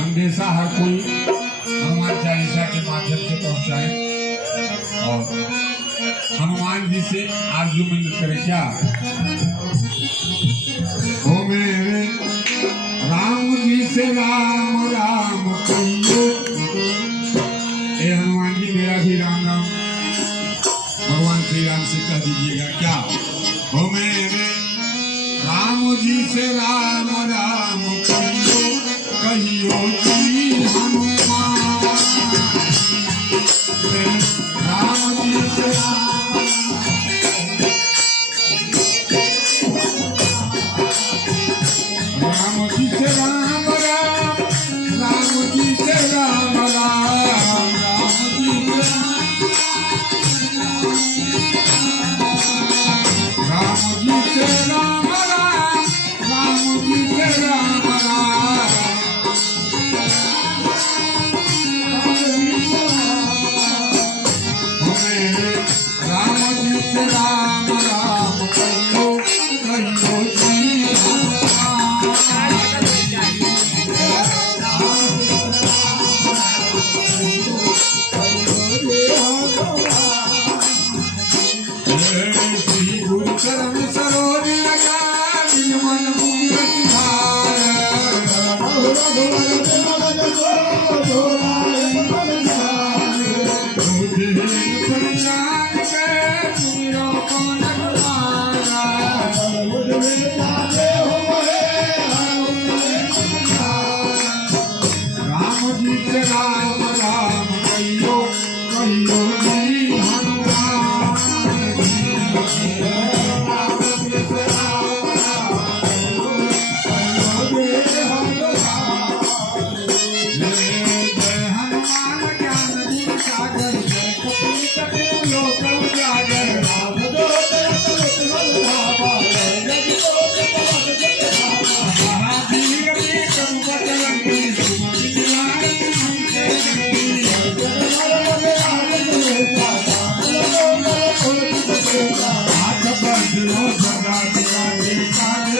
संदेशा हर कोई हनुमान चालीसा के माध्यम से पहुंचाए और हनुमान जी से आरजू मंद करे क्या हो मेरे राम जी से राम राम कहियो। ए हनुमान जी मेरा भी राम राम भगवान श्री राम से कह दीजिएगा क्या हो मेरे राम जी से राम राम कहियो कहियो जी हनुमान राम जी से राम जी से राम राम राम जी से राम राम राम जी से राम जी से राम राम राम जी से राम राम मेरे राम जी से राम राम कहियो कहियो जी श्री गुरु चरण सरोज लगा बिन मन मुकुट राम जी से राम राम कहियो कहियो जी हनुमान जय हनुमान ज्ञान गुण सागर जय कपीस तिहु लोक उजागर राम महावीर विक्रम बजरंगी सुमति निवारक हाथ बजरो सदा दिवाली काज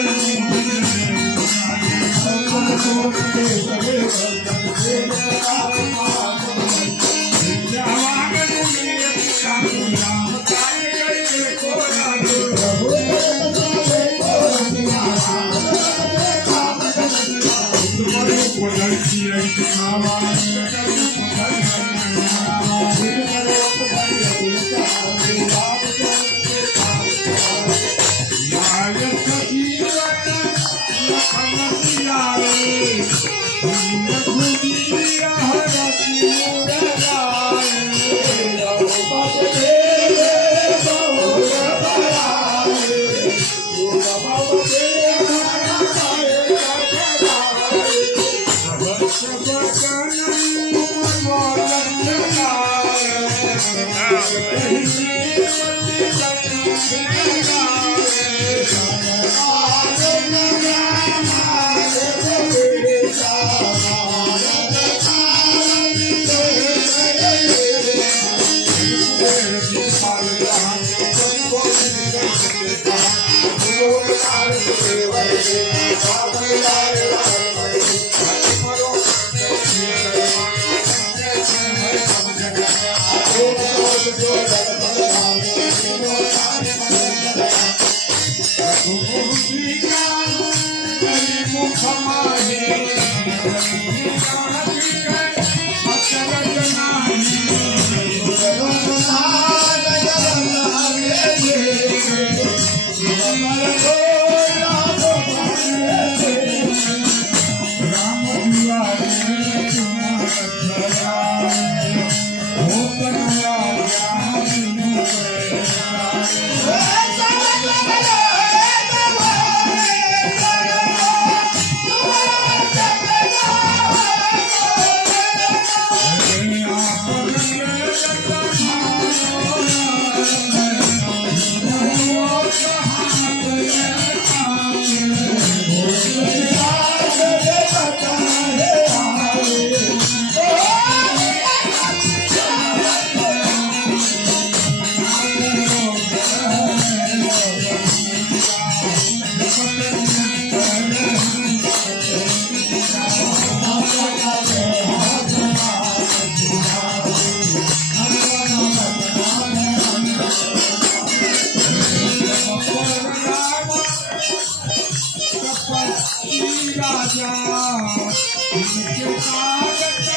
इनके कागज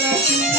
गलती